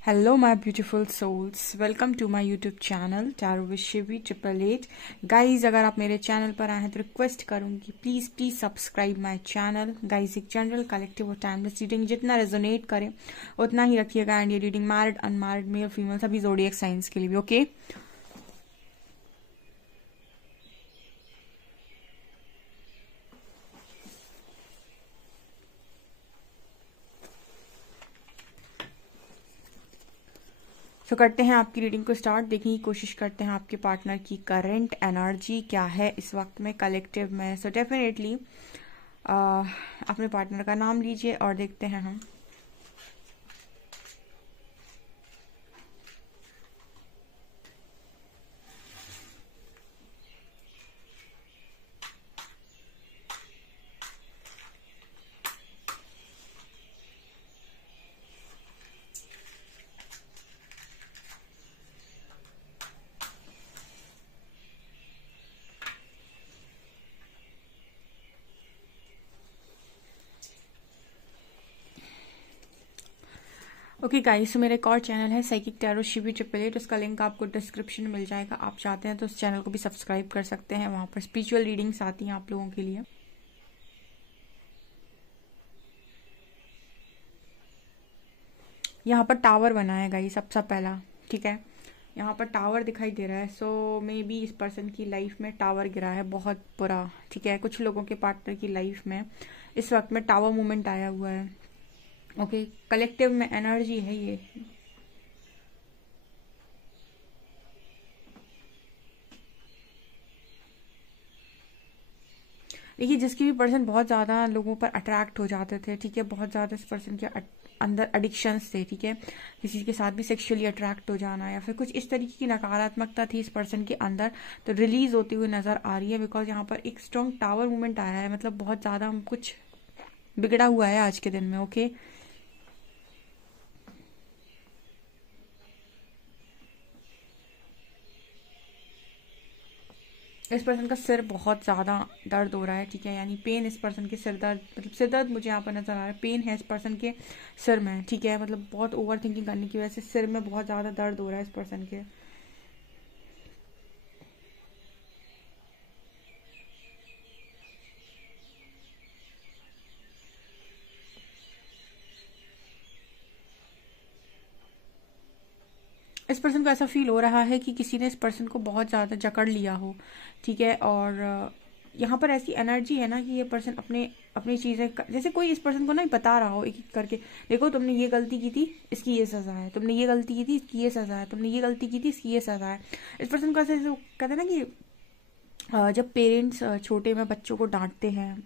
Hello, my beautiful souls. Welcome to my YouTube channel Tarot with Shivi 888. Guys अगर आप मेरे channel पर आए हैं तो रिक्वेस्ट करूंगी please subscribe my channel. Guys एक जनरल कलेक्टिव और टाइमलेस रीडिंग जितना रेजोनेट करे उतना ही रखिएगा। एंड ये reading married unmarried male female सभी ज़ोडिएक साइंस के लिए भी ओके। तो करते हैं आपकी रीडिंग को स्टार्ट। देखने की कोशिश करते हैं आपके पार्टनर की करंट एनर्जी क्या है इस वक्त में कलेक्टिव में। सो डेफिनेटली अपने पार्टनर का नाम लीजिए और देखते हैं हम। ओके गाइस, मेरा एक और चैनल है साइकिक टैरो शिवी 888। उसका लिंक आपको डिस्क्रिप्शन में मिल जाएगा। आप चाहते हैं तो उस चैनल को भी सब्सक्राइब कर सकते हैं। वहां पर स्पिरिचुअल रीडिंग्स आती हैं आप लोगों के लिए। यहाँ पर टावर बना है गाइस सबसे पहला, ठीक है। यहाँ पर टावर दिखाई दे रहा है। सो मे बी इस पर्सन की लाइफ में टावर गिरा है बहुत बुरा, ठीक है। कुछ लोगों के पार्टनर की लाइफ में इस वक्त में टावर मूवमेंट आया हुआ है। ओके कलेक्टिव में एनर्जी है ये। देखिए जिसकी भी पर्सन बहुत ज़्यादा लोगों पर अट्रैक्ट हो जाते थे, ठीक है। बहुत ज़्यादा इस पर्सन के अंदर एडिक्शंस थे, ठीक है। किसी के साथ भी सेक्सुअली अट्रैक्ट हो जाना या फिर कुछ इस तरीके की नकारात्मकता थी इस पर्सन के अंदर, तो रिलीज होती हुई नजर आ रही है। बिकॉज यहाँ पर एक स्ट्रॉन्ग टावर मूवमेंट आया है, मतलब बहुत ज़्यादा कुछ बिगड़ा हुआ है आज के दिन में। ओके इस पर्सन का सिर बहुत ज़्यादा दर्द हो रहा है, ठीक है। यानी पेन इस पर्सन के सिर दर्द, मतलब सिर दर्द मुझे यहाँ पर नजर आ रहा है। पेन है इस पर्सन के सिर में, ठीक है। मतलब बहुत ओवर थिंकिंग करने की वजह से सिर में बहुत ज़्यादा दर्द हो रहा है इस पर्सन के। इस पर्सन को ऐसा फील हो रहा है कि किसी ने इस पर्सन को बहुत ज़्यादा जकड़ लिया हो, ठीक है। और यहाँ पर ऐसी एनर्जी है ना कि ये पर्सन अपने अपनी चीज़ें जैसे कोई इस पर्सन को ना बता रहा हो एक एक करके, देखो तुमने ये गलती की थी इसकी ये सज़ा है, तुमने ये गलती की थी इसकी ये सज़ा है, तुमने ये गलती की थी इसकी ये सज़ा है। इस पर्सन को ऐसे कहते हैं ना कि जब पेरेंट्स छोटे में बच्चों को डांटते हैं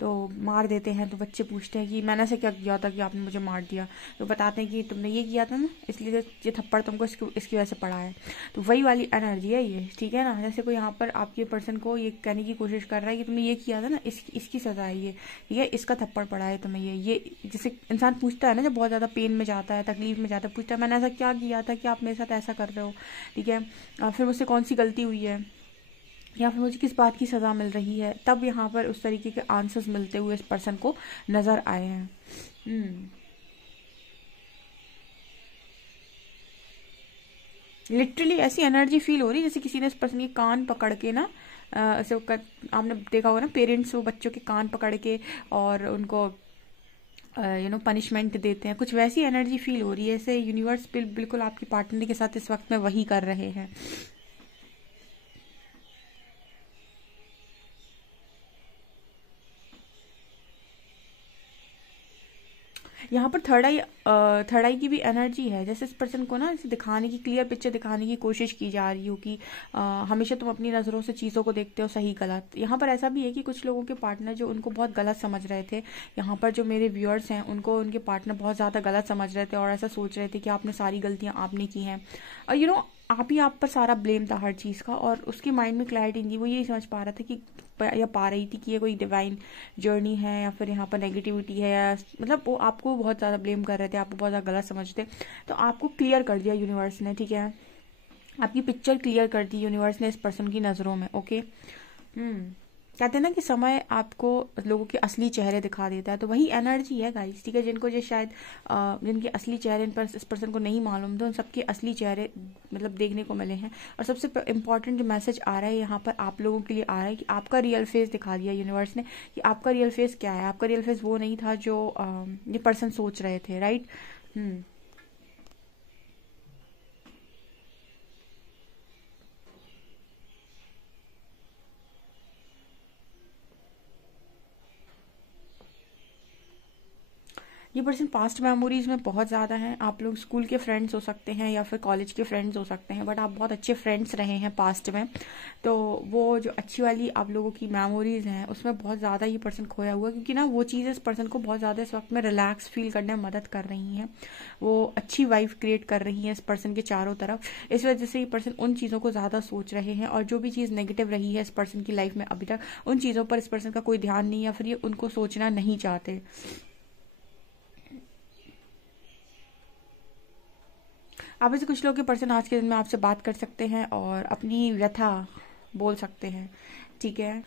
तो मार देते हैं, तो बच्चे पूछते हैं कि मैंने ऐसे क्या किया था कि आपने मुझे मार दिया, तो बताते हैं कि तुमने ये किया था ना इसलिए तो ये थप्पड़ तुमको इसकी वजह से पड़ा है। तो वही वाली एनर्जी है ये, ठीक है ना। जैसे कोई यहाँ पर आपके पर्सन को ये कहने की कोशिश कर रहा है कि तुमने ये किया था ना, इसकी सजा है ये, ठीक है। इसका थप्पड़ पड़ा है तुम्हें ये जैसे इंसान पूछता है ना जब बहुत ज़्यादा पेन में जाता है, तकलीफ में जाता है, पूछता है मैंने ऐसा क्या किया था कि आप मेरे साथ ऐसा कर रहे हो, ठीक है। फिर मुझसे कौन सी गलती हुई है या फिर मुझे किस बात की सज़ा मिल रही है, तब यहाँ पर उस तरीके के आंसर्स मिलते हुए इस पर्सन को नज़र आए हैं। लिटरली ऐसी एनर्जी फील हो रही है जैसे किसी ने इस पर्सन के कान पकड़ के ना, ऐसे आपने देखा होगा ना पेरेंट्स वो बच्चों के कान पकड़ के और उनको पनिशमेंट देते हैं, कुछ वैसी एनर्जी फील हो रही है। ऐसे यूनिवर्स बिल्कुल आपके पार्टनर के साथ इस वक्त में वही कर रहे हैं। यहाँ पर थर्ड आई की भी एनर्जी है। जैसे इस पर्सन को ना इसे दिखाने की, क्लियर पिक्चर दिखाने की कोशिश की जा रही हो कि हमेशा तुम अपनी नज़रों से चीज़ों को देखते हो सही गलत। यहाँ पर ऐसा भी है कि कुछ लोगों के पार्टनर जो उनको बहुत गलत समझ रहे थे, यहाँ पर जो मेरे व्यूअर्स हैं उनको उनके पार्टनर बहुत ज़्यादा गलत समझ रहे थे और ऐसा सोच रहे थे कि आपने सारी गलतियाँ आपने की हैं और आप ही आप पर सारा ब्लेम था हर चीज़ का। और उसके माइंड में क्लैरिटी नहीं थी, वो यही समझ पा रहा था कि या पा रही थी कि ये कोई डिवाइन जर्नी है या फिर यहाँ पर नेगेटिविटी है, या मतलब वो आपको बहुत ज़्यादा ब्लेम कर रहे थे, आपको बहुत ज़्यादा गलत समझते। तो आपको क्लियर कर दिया यूनिवर्स ने, ठीक है। आपकी पिक्चर क्लियर कर दी यूनिवर्स ने इस पर्सन की नज़रों में। ओके कहते हैं ना कि समय आपको लोगों के असली चेहरे दिखा देता है, तो वही एनर्जी है गाइस, ठीक है। जिनको जो शायद जिनके असली चेहरे इन पर इस पर्सन को नहीं मालूम, तो उन सबके असली चेहरे मतलब देखने को मिले हैं। और सबसे इम्पॉर्टेंट जो मैसेज आ रहा है यहाँ पर आप लोगों के लिए आ रहा है कि आपका रियल फेस दिखा दिया यूनिवर्स ने, कि आपका रियल फेस क्या है। आपका रियल फेस वो नहीं था जो ये पर्सन सोच रहे थे, राइट। हम्म। ये पर्सन पास्ट मेमोरीज में बहुत ज़्यादा हैं। आप लोग स्कूल के फ्रेंड्स हो सकते हैं या फिर कॉलेज के फ्रेंड्स हो सकते हैं, बट आप बहुत अच्छे फ्रेंड्स रहे हैं पास्ट में। तो वो जो अच्छी वाली आप लोगों की मेमोरीज हैं उसमें बहुत ज़्यादा ये पर्सन खोया हुआ है, क्योंकि ना वो चीज़ें इस पर्सन को बहुत ज़्यादा इस वक्त में रिलैक्स फील करने में मदद कर रही हैं। वो अच्छी वाइब क्रिएट कर रही हैं इस पर्सन के चारों तरफ। इस वजह से ये पर्सन उन चीज़ों को ज़्यादा सोच रहे हैं, और जो भी चीज़ नेगेटिव रही है इस पर्सन की लाइफ में अभी तक, उन चीज़ों पर इस पर्सन का कोई ध्यान नहीं, या फिर ये उनको सोचना नहीं चाहते। आप में से कुछ लोग के पर्सन आज के दिन में आपसे बात कर सकते हैं और अपनी व्यथा बोल सकते हैं, ठीक है।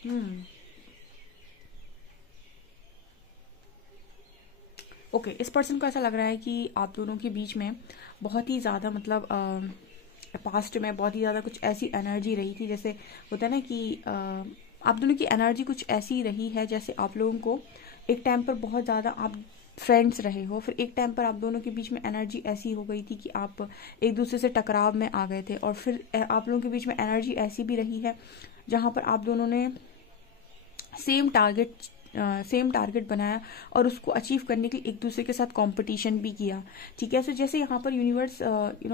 हम्म। ओके, इस पर्सन को ऐसा लग रहा है कि आप दोनों के बीच में बहुत ही ज़्यादा मतलब पास्ट में बहुत ही ज़्यादा कुछ ऐसी एनर्जी रही थी, जैसे होता है ना कि आप दोनों की एनर्जी कुछ ऐसी रही है जैसे आप लोगों को एक टाइम पर बहुत ज़्यादा आप फ्रेंड्स रहे हो, फिर एक टाइम पर आप दोनों के बीच में एनर्जी ऐसी हो गई थी कि आप एक दूसरे से टकराव में आ गए थे, और फिर आप लोगों के बीच में एनर्जी ऐसी भी रही है जहाँ पर आप दोनों ने सेम टारगेट सेम टारगेट बनाया और उसको अचीव करने के लिए एक दूसरे के साथ कंपटीशन भी किया, ठीक है। सो जैसे यहाँ पर यूनिवर्स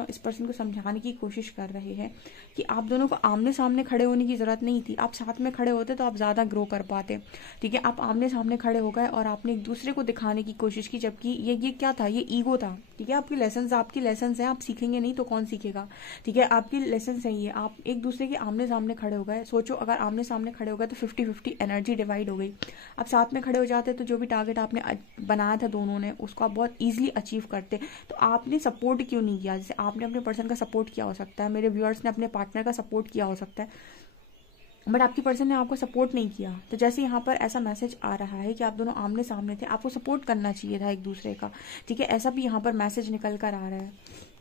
इस पर्सन को समझाने की कोशिश कर रहे हैं कि आप दोनों को आमने सामने खड़े होने की ज़रूरत नहीं थी। आप साथ में खड़े होते तो आप ज़्यादा ग्रो कर पाते, ठीक है। आप आमने सामने खड़े हो गए और आपने एक दूसरे को दिखाने की कोशिश की, जबकि ये क्या था, ये ईगो था, ठीक है। आपकी लेसन हैं, आप सीखेंगे नहीं तो कौन सीखेगा, ठीक है। आपकी लेसन है ये, आप एक दूसरे के आमने सामने खड़े हो गए। सोचो अगर आमने सामने खड़े हो गए तो 50-50 एनर्जी डिवाइड हो गई। आप साथ में खड़े हो जाते तो जो भी टारगेट आपने बनाया था दोनों ने, उसको आप बहुत ईजिली अचीव करते। तो आपने सपोर्ट क्यों नहीं किया? जैसे आपने अपने पर्सन का सपोर्ट किया हो सकता है, मेरे व्यूअर्स ने अपने पार्टनर का सपोर्ट किया हो सकता है, बट आपकी पर्सन ने आपको सपोर्ट नहीं किया। तो जैसे यहाँ पर ऐसा मैसेज आ रहा है कि आप दोनों आमने सामने थे, आपको सपोर्ट करना चाहिए था एक दूसरे का, ठीक है। ऐसा भी यहाँ पर मैसेज निकल कर आ रहा है।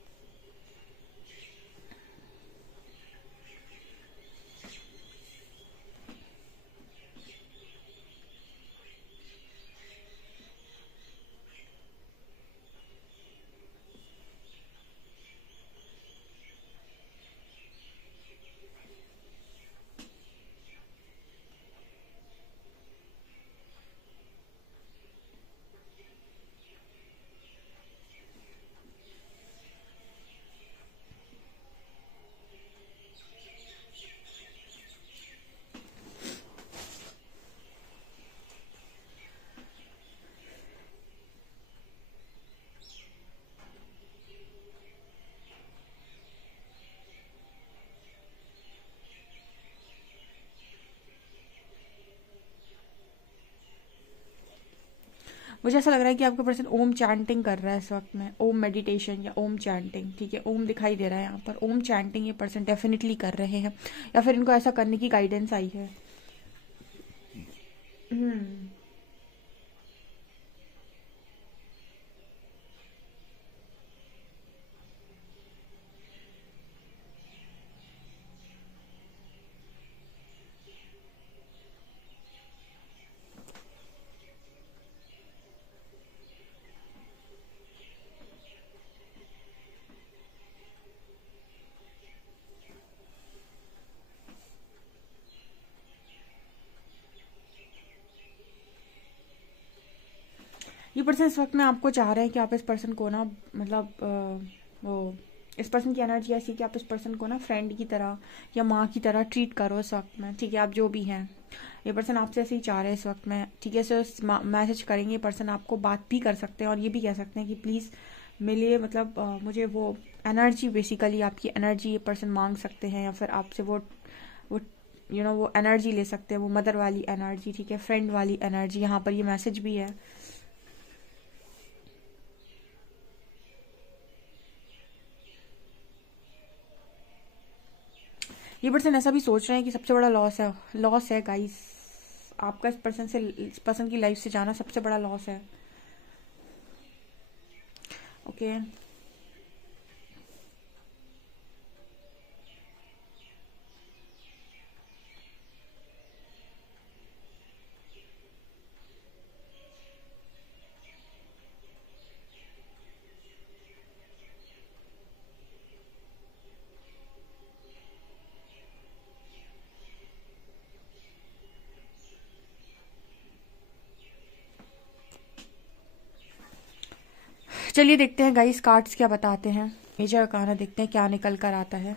मुझे ऐसा लग रहा है कि आपका पर्सन ओम चैंटिंग कर रहा है इस वक्त में, ओम मेडिटेशन या ओम चैंटिंग, ठीक है। ओम दिखाई दे रहा है यहाँ पर, ओम चैंटिंग ये पर्सन डेफिनेटली कर रहे हैं, या फिर इनको ऐसा करने की गाइडेंस आई है। हम्म। ये पर्सन इस वक्त में आपको चाह रहे हैं कि आप इस पर्सन को ना मतलब वो इस पर्सन की एनर्जी ऐसी है कि आप इस पर्सन को ना फ्रेंड की तरह या माँ की तरह ट्रीट करो इस वक्त में, ठीक है। आप जो भी हैं, ये पर्सन आपसे ऐसे ही चाह रहे हैं इस वक्त में, ठीक है। सो मैसेज करेंगे ये पर्सन, आपको बात भी कर सकते हैं और ये भी कह सकते हैं कि प्लीज़ मिलिए, मतलब मुझे वो एनर्जी, बेसिकली आपकी एनर्जी ये पर्सन मांग सकते हैं, या फिर आपसे वो वो एनर्जी ले सकते हैं, वो मदर वाली एनर्जी, ठीक है, फ्रेंड वाली एनर्जी। यहाँ पर ये मैसेज भी है। ये पर्सन ऐसा भी सोच रहे हैं कि सबसे बड़ा लॉस है गाइस, आपका इस पर्सन की लाइफ से जाना सबसे बड़ा लॉस है। ओके चलिए देखते हैं गाइस कार्ड्स क्या बताते हैं। मेजर अरकाना देखते हैं क्या निकल कर आता है।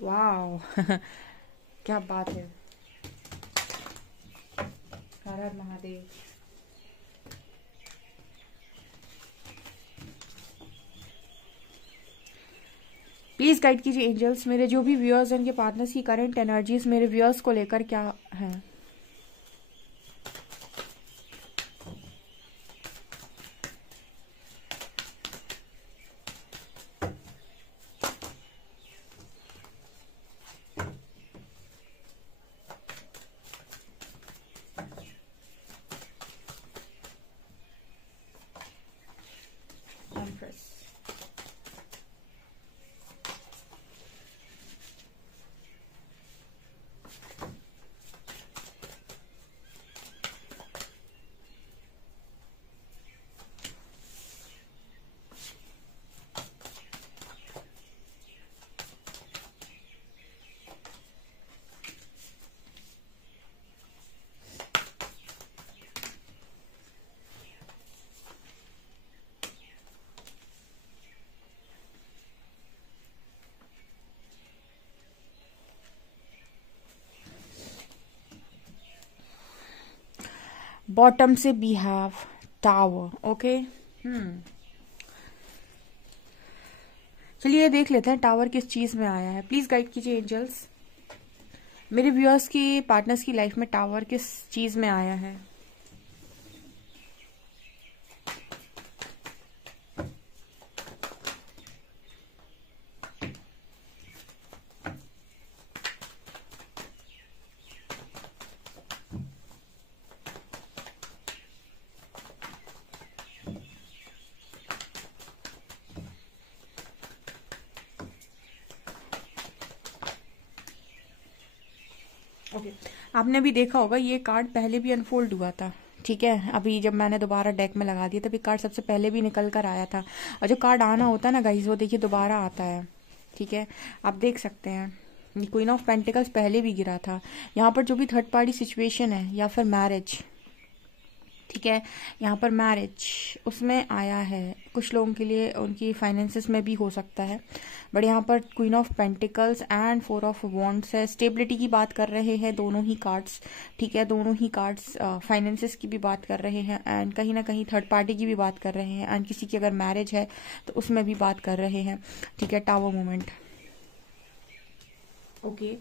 वाओ क्या बात है, हर हर महादेव। प्लीज गाइड कीजिए एंजल्स, मेरे जो भी व्यूअर्स हैं उनके पार्टनर्स की करंट एनर्जीज मेरे व्यूअर्स को लेकर क्या है। बॉटम से वी हैव टावर। ओके चलिए देख लेते हैं टावर किस चीज में आया है। प्लीज गाइड कीजिए एंजल्स, मेरे व्यूअर्स की पार्टनर्स की लाइफ में टावर किस चीज में आया है। ओके आपने भी देखा होगा ये कार्ड पहले भी अनफोल्ड हुआ था, ठीक है। अभी जब मैंने दोबारा डेक में लगा दिया तभी कार्ड सबसे पहले भी निकल कर आया था, और जो कार्ड आना होता है ना गाइस वो देखिए दोबारा आता है, ठीक है। आप देख सकते हैं क्वीन ऑफ पेंटिकल्स पहले भी गिरा था। यहाँ पर जो भी थर्ड पार्टी सिचुएशन है या फिर मैरिज, ठीक है, यहाँ पर मैरिज उसमें आया है। कुछ लोगों के लिए उनकी फाइनेंसेस में भी हो सकता है, बट यहाँ पर queen of pentacles and four of wands है। स्टेबिलिटी की बात कर रहे हैं दोनों ही कार्ड्स, ठीक है। दोनों ही कार्ड्स फाइनेंसेस की भी बात कर रहे हैं एंड कहीं ना कहीं थर्ड पार्टी की भी बात कर रहे हैं, एंड किसी की अगर मैरिज है तो उसमें भी बात कर रहे हैं, ठीक है। टावर मोमेंट, ओके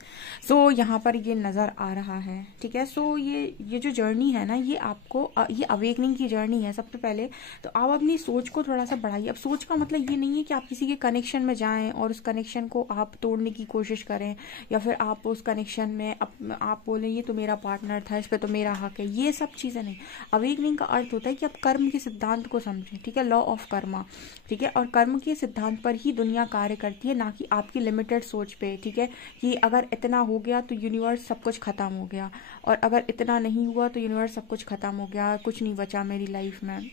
सो यहाँ पर ये नज़र आ रहा है, ठीक है। सो ये जो जर्नी है ना ये आपको ये अवेकनिंग की जर्नी है। सबसे पहले तो आप अपनी सोच को थोड़ा सा बढ़ाइए। अब सोच का मतलब ये नहीं है कि आप किसी के कनेक्शन में जाएं और उस कनेक्शन को आप तोड़ने की कोशिश करें, या फिर आप उस कनेक्शन में आप बोलें ये तो मेरा पार्टनर था, इस पर तो मेरा हक है, ये सब चीज़ें नहीं। अवेकनिंग का अर्थ होता है कि आप कर्म के सिद्धांत को समझें, ठीक है, लॉ ऑफ कर्मा, ठीक है। और कर्म के सिद्धांत पर ही दुनिया कार्य करती है, ना कि आपकी लिमिटेड सोच पे, ठीक है। कि अगर इतना हो गया तो यूनिवर्स सब कुछ खत्म हो गया, और अगर इतना नहीं हुआ तो यूनिवर्स सब कुछ खत्म हो गया, कुछ नहीं बचा मेरी लाइफ में,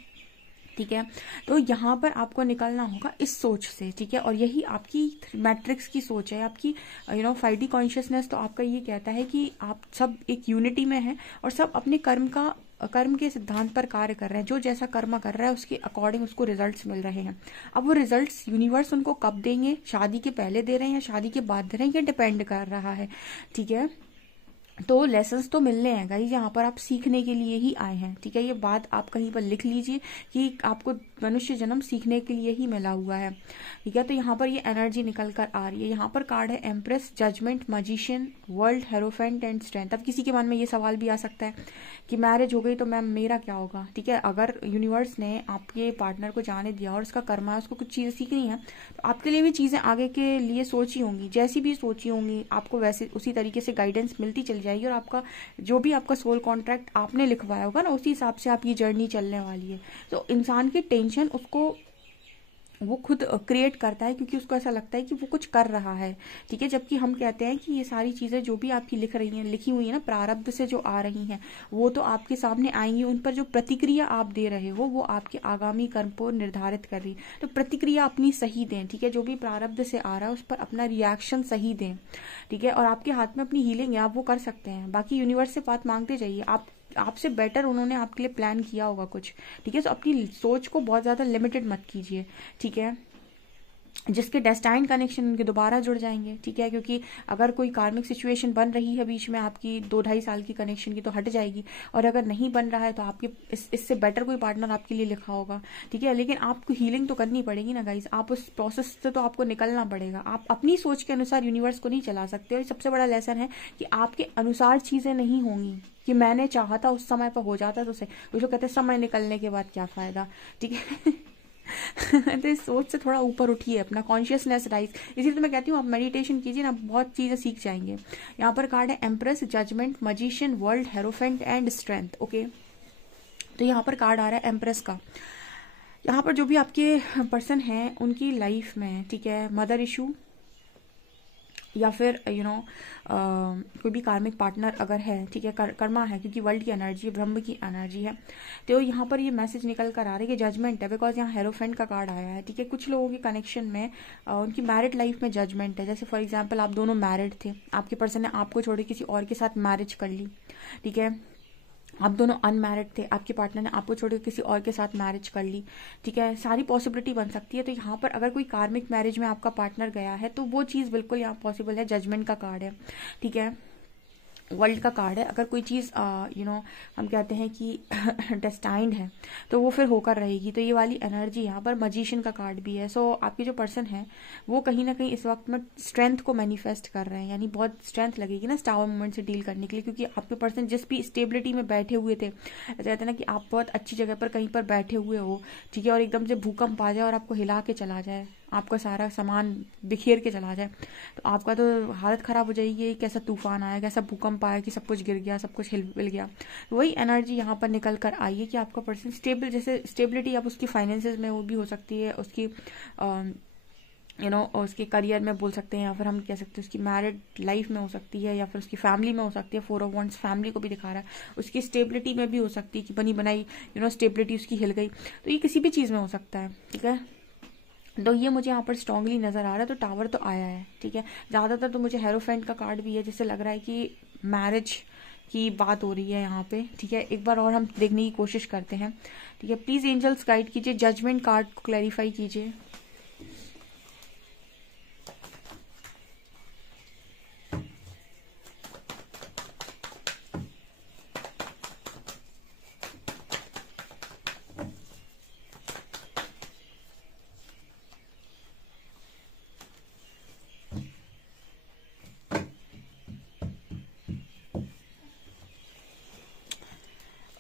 ठीक है। तो यहाँ पर आपको निकलना होगा इस सोच से, ठीक है। और यही आपकी मैट्रिक्स की सोच है, आपकी 5D कॉन्शियसनेस तो आपका ये कहता है कि आप सब एक यूनिटी में हैं और सब अपने कर्म के सिद्धांत पर कार्य कर रहे हैं। जो जैसा कर्म कर रहा है उसके अकॉर्डिंग उसको रिजल्ट्स मिल रहे हैं। अब वो रिजल्ट्स यूनिवर्स उनको कब देंगे, शादी के पहले दे रहे हैं या शादी के बाद दे रहे हैं, ये डिपेंड कर रहा है, ठीक है। तो लेसन्स तो मिलने हैं गाइस, यहाँ पर आप सीखने के लिए ही आए हैं, ठीक है। ये बात आप कहीं पर लिख लीजिए कि आपको मनुष्य जन्म सीखने के लिए ही मिला हुआ है, ठीक है। तो यहाँ पर ये एनर्जी निकल कर आ रही है। यहाँ पर कार्ड है empress, judgment, magician, world, hierophant and strength. अब किसी के मन में ये सवाल भी आ सकता है कि मैरिज हो गई तो मैम मेरा क्या होगा, ठीक है। अगर यूनिवर्स ने आपके पार्टनर को जाने दिया और उसका कर्मा है, उसको कुछ चीज़ें सीखनी है, तो आपके लिए भी चीज़ें आगे के लिए सोची होंगी, जैसी भी सोची होंगी आपको वैसे उसी तरीके से गाइडेंस मिलती चली जाएगी। और आपका जो भी आपका सोल कॉन्ट्रैक्ट आपने लिखवाया होगा ना, उसी हिसाब से आपकी जर्नी चलने वाली है। तो इंसान की टेंशन उसको वो खुद क्रिएट करता है, क्योंकि उसको ऐसा लगता है कि वो कुछ कर रहा है, ठीक है। जबकि हम कहते हैं कि ये सारी चीज़ें जो भी आपकी लिखी हुई है ना, प्रारब्ध से जो आ रही हैं, वो तो आपके सामने आएंगी। उन पर जो प्रतिक्रिया आप दे रहे हो वो आपके आगामी कर्म को निर्धारित कर रही है। तो प्रतिक्रिया अपनी सही दें, ठीक है। जो भी प्रारब्ध से आ रहा है उस पर अपना रिएक्शन सही दें, ठीक है। और आपके हाथ में अपनी हीलिंग है, आप वो कर सकते हैं। बाकी यूनिवर्स से बात मांगते जाइए, आपसे बेटर उन्होंने आपके लिए प्लान किया होगा कुछ, ठीक है। तो अपनी सोच को बहुत ज़्यादा लिमिटेड मत कीजिए, ठीक है। जिसके डेस्टाइन कनेक्शन उनके दोबारा जुड़ जाएंगे, ठीक है। क्योंकि अगर कोई कार्मिक सिचुएशन बन रही है बीच में आपकी 2-2.5 साल की कनेक्शन की, तो हट जाएगी। और अगर नहीं बन रहा है तो आपके इससे बेटर कोई पार्टनर आपके लिए लिखा होगा, ठीक है। लेकिन आपको हीलिंग तो करनी पड़ेगी ना गाइस, आप उस प्रोसेस से तो आपको निकलना पड़ेगा। आप अपनी सोच के अनुसार यूनिवर्स को नहीं चला सकते। और सबसे बड़ा लेसन है कि आपके अनुसार चीज़ें नहीं होंगी, कि मैंने चाहा था उस समय पर हो जाता तो सही। वो जो कहते हैं समय निकलने के बाद क्या फ़ायदा, ठीक है। तो इस सोच से थोड़ा ऊपर उठिए, अपना कॉन्शियसनेस राइज। इसीलिए तो मैं कहती हूँ आप मेडिटेशन कीजिए ना, बहुत चीज़ें सीख जाएंगे। यहाँ पर कार्ड है empress, judgment, magician, world, hierophant and strength, okay. तो यहाँ पर कार्ड आ रहा है एम्प्रेस का। यहाँ पर जो भी आपके पर्सन हैं उनकी लाइफ में, ठीक है, मदर इशू या फिर कोई भी कार्मिक पार्टनर अगर है, ठीक है, कर्मा है, क्योंकि वर्ल्ड की एनर्जी है, ब्रह्म की एनर्जी है। तो यहाँ पर ये मैसेज निकल कर आ रहा है कि जजमेंट है, बिकॉज यहाँ हेरोफेंट का कार्ड आया है, ठीक है। कुछ लोगों के कनेक्शन में उनकी मैरिड लाइफ में जजमेंट है। जैसे फॉर एग्जाम्पल आप दोनों मैरिड थे, आपके पर्सन ने आपको छोड़ किसी और के साथ मैरिज कर ली, ठीक है। आप दोनों अनमैरिड थे, आपके पार्टनर ने आपको छोड़कर किसी और के साथ मैरिज कर ली, ठीक है। सारी पॉसिबिलिटी बन सकती है। तो यहाँ पर अगर कोई कार्मिक मैरिज में आपका पार्टनर गया है तो वो चीज़ बिल्कुल यहाँ पॉसिबल है। जजमेंट का कार्ड है, ठीक है, वर्ल्ड का कार्ड है। अगर कोई चीज़ हम कहते हैं कि डेस्टाइंड है तो वो फिर होकर रहेगी। तो ये वाली एनर्जी यहाँ पर मजिशियन का कार्ड भी है। सो आपके जो पर्सन है वो कहीं ना कहीं इस वक्त में स्ट्रेंथ को मैनिफेस्ट कर रहे हैं, यानी बहुत स्ट्रेंथ लगेगी ना टावर मूवमेंट से डील करने के लिए। क्योंकि आपके पर्सन जिस भी स्टेबिलिटी में बैठे हुए थे, ऐसा कहते हैं ना कि आप बहुत अच्छी जगह पर कहीं पर बैठे हुए हो, ठीक है, और एकदम से भूकंप आ जाए और आपको हिला के चला जाए, आपका सारा सामान बिखेर के चला जाए, तो आपका तो हालत ख़राब हो जाएगी। कैसा तूफान आया, कैसा भूकंप आया कि सब कुछ गिर गया, सब कुछ हिल गया। वही एनर्जी यहाँ पर निकल कर आई है कि आपका पर्सन स्टेबल, जैसे स्टेबिलिटी अब उसकी फाइनेंसेस में वो भी हो सकती है, उसकी उसके करियर में बोल सकते हैं, या फिर हम कह सकते हैं उसकी मैरिड लाइफ में हो सकती है, या फिर उसकी फैमिली में हो सकती है। 4 ऑफ वंड्स फैमिली को भी दिखा रहा है। उसकी स्टेबिलिटी में भी हो सकती है कि बनी बनाई स्टेबिलिटी उसकी हिल गई। तो ये किसी भी चीज़ में हो सकता है, ठीक है। तो ये मुझे यहाँ पर स्ट्रांगली नज़र आ रहा है। तो टावर तो आया है, ठीक है। ज़्यादातर तो मुझे हेरोफेंट का कार्ड भी है, जिससे लग रहा है कि मैरिज की बात हो रही है यहाँ पे, ठीक है। एक बार और हम देखने की कोशिश करते हैं, ठीक है। प्लीज़ एंजल्स गाइड कीजिए, जजमेंट कार्ड को क्लैरिफाई कीजिए।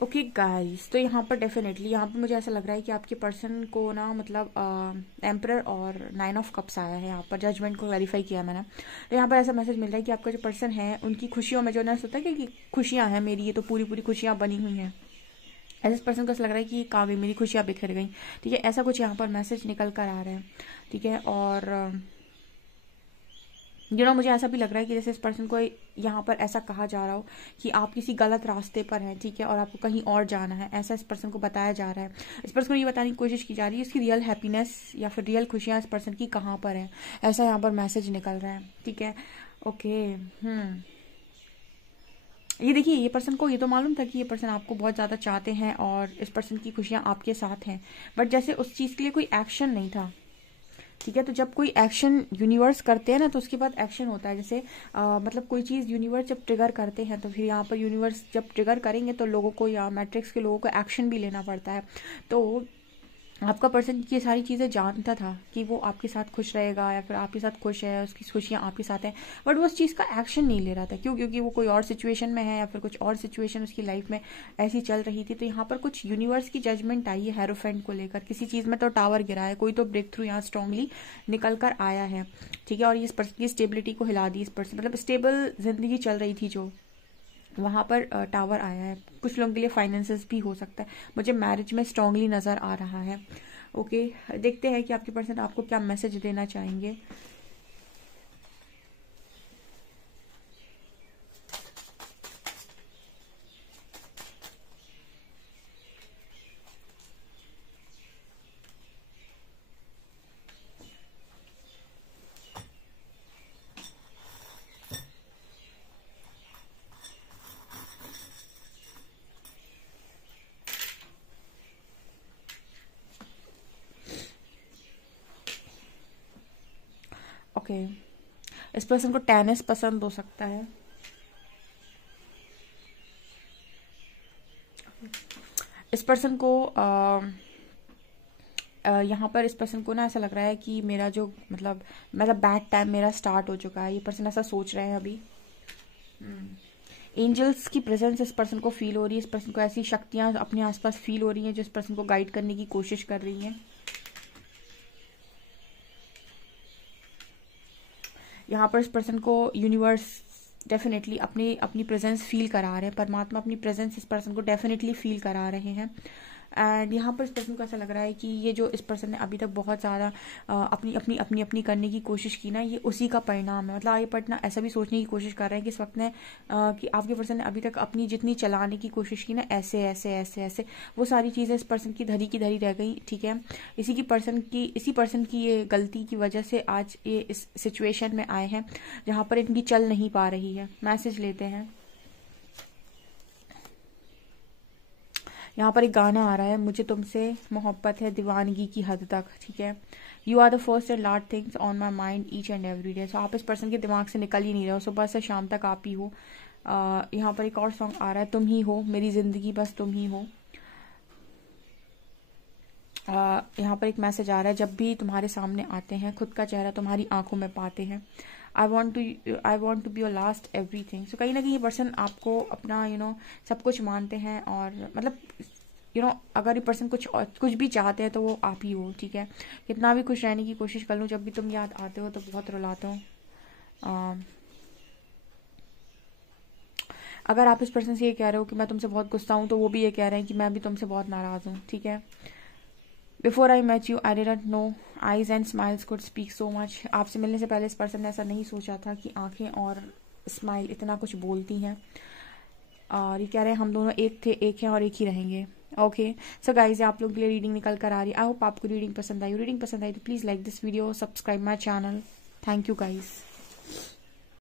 ओके गाइस, तो यहाँ पर डेफिनेटली यहाँ पर मुझे ऐसा लग रहा है कि आपके पर्सन को ना मतलब एम्परर और 9 ऑफ कप्स आया है। यहाँ पर जजमेंट को वेरीफाई किया मैंने। तो यहाँ पर ऐसा मैसेज मिल रहा है कि आपका जो पर्सन है उनकी खुशियों में जो ना होता है कि खुशियाँ हैं मेरी, ये तो पूरी पूरी खुशियाँ बनी हुई हैं, ऐसे पर्सन को ऐसा लग रहा है कि कहाँ गई मेरी खुशियाँ, बिखर गई, ठीक है। ऐसा कुछ यहाँ पर मैसेज निकल कर आ रहा है, ठीक है। और मुझे ऐसा भी लग रहा है कि जैसे इस पर्सन को यहाँ पर ऐसा कहा जा रहा हो कि आप किसी गलत रास्ते पर हैं, ठीक है, और आपको कहीं और जाना है, ऐसा इस पर्सन को बताया जा रहा है। इस पर्सन को ये बताने की कोशिश की जा रही है इसकी रियल हैप्पीनेस या फिर रियल खुशियाँ इस पर्सन की कहाँ पर है, ऐसा यहाँ पर मैसेज निकल रहा है, ठीक है। ओके। ये देखिए, ये पर्सन को ये तो मालूम था कि ये पर्सन आपको बहुत ज़्यादा चाहते हैं और इस पर्सन की खुशियाँ आपके साथ हैं, बट जैसे उस चीज़ के लिए कोई एक्शन नहीं था, ठीक है। तो जब कोई एक्शन यूनिवर्स करते हैं ना, तो उसके बाद एक्शन होता है। जैसे मतलब कोई चीज़ यूनिवर्स जब ट्रिगर करते हैं, तो फिर यहाँ पर यूनिवर्स जब ट्रिगर करेंगे तो लोगों को या मैट्रिक्स के लोगों को एक्शन भी लेना पड़ता है। तो आपका पर्सन ये सारी चीज़ें जानता था कि वो आपके साथ खुश रहेगा या फिर आपके साथ खुश है, उसकी खुशियाँ आपके साथ हैं, बट वो उस चीज़ का एक्शन नहीं ले रहा था। क्यों? क्योंकि वो कोई और सिचुएशन में है या फिर कुछ और सिचुएशन उसकी लाइफ में ऐसी चल रही थी। तो यहाँ पर कुछ यूनिवर्स की जजमेंट आई है हेरोफेंट को लेकर, किसी चीज़ में तो टावर गिरा है, कोई तो ब्रेक थ्रू यहाँ स्ट्रांगली निकल कर आया है, ठीक है। और ये इस पर्सन की स्टेबिलिटी को हिला दी, इस पर्सन मतलब स्टेबल जिंदगी चल रही थी जो, वहाँ पर टावर आया है। कुछ लोगों के लिए फाइनेंसेस भी हो सकता है, मुझे मैरिज में स्ट्रांगली नज़र आ रहा है। ओके, देखते हैं कि आपके पर्सन आपको क्या मैसेज देना चाहेंगे। ओके, इस पर्सन को टेनिस पसंद हो सकता है। इस पर्सन को यहाँ पर इस पर्सन को ना ऐसा लग रहा है कि मेरा जो मतलब बैड टाइम मेरा स्टार्ट हो चुका है, ये पर्सन ऐसा सोच रहे हैं अभी। एंजल्स की प्रेजेंस इस पर्सन को फील हो रही है, इस पर्सन को ऐसी शक्तियाँ अपने आसपास फील हो रही हैं जो इस पर्सन को गाइड करने की कोशिश कर रही हैं। यहाँ पर इस पर्सन को यूनिवर्स डेफिनेटली अपनी अपनी प्रेजेंस फील करा रहे हैं, परमात्मा अपनी प्रेजेंस इस पर्सन को डेफिनेटली फील करा रहे हैं। एंड यहाँ पर इस पर्सन को ऐसा लग रहा है कि ये जो इस पर्सन ने अभी तक बहुत ज़्यादा अपनी अपनी अपनी अपनी करने की कोशिश की ना, ये उसी का परिणाम है। मतलब आगे पटना ऐसा भी सोचने की कोशिश कर रहे हैं कि इस वक्त ने कि आपके पर्सन ने अभी तक अपनी जितनी चलाने की कोशिश की ना, ऐसे ऐसे ऐसे ऐसे वो सारी चीज़ें इस पर्सन की धरी रह गई, ठीक है। इसी पर्सन की ये गलती की वजह से आज ये इस सिचुएशन में आए हैं जहाँ पर इनकी चल नहीं पा रही है। मैसेज लेते हैं। यहाँ पर एक गाना आ रहा है, मुझे तुमसे मोहब्बत है दीवानगी की हद तक, ठीक है। You are the first and last things on my mind each and every day. So आप इस पर्सन के दिमाग से निकल ही नहीं रहे हो, सुबह से शाम तक आप ही हो। यहाँ पर एक और सॉन्ग आ रहा है, तुम ही हो मेरी जिंदगी बस तुम ही हो। यहाँ पर एक मैसेज आ रहा है, जब भी तुम्हारे सामने आते हैं खुद का चेहरा तुम्हारी आंखों में पाते हैं। I want to be your last everything. So कहीं ना कहीं ये पर्सन आपको अपना सब कुछ मानते हैं, और मतलब अगर ये पर्सन कुछ भी चाहते हैं तो वो आप ही हो, ठीक है। कितना भी खुश रहने की कोशिश कर लूँ, जब भी तुम याद आते हो तो बहुत रुलाते हो। अगर आप इस पर्सन से ये कह रहे हो कि मैं तुमसे बहुत गुस्सा हूँ, तो वो भी ये कह रहे हैं कि मैं भी तुमसे बहुत नाराज़ हूँ, ठीक है। Before I met you I didn't know eyes and smiles could speak so much. आपसे मिलने से पहले इस पर्सन ने ऐसा नहीं सोचा था कि आंखें और स्माइल इतना कुछ बोलती हैं। और ये कह रहे हैं हम दोनों एक थे, एक हैं और एक ही रहेंगे। ओके, सो गाइज आप लोग के लिए रीडिंग निकल कर आ रही है। आई होप आपको रीडिंग पसंद आई तो please like this video, subscribe my channel. Thank you guys.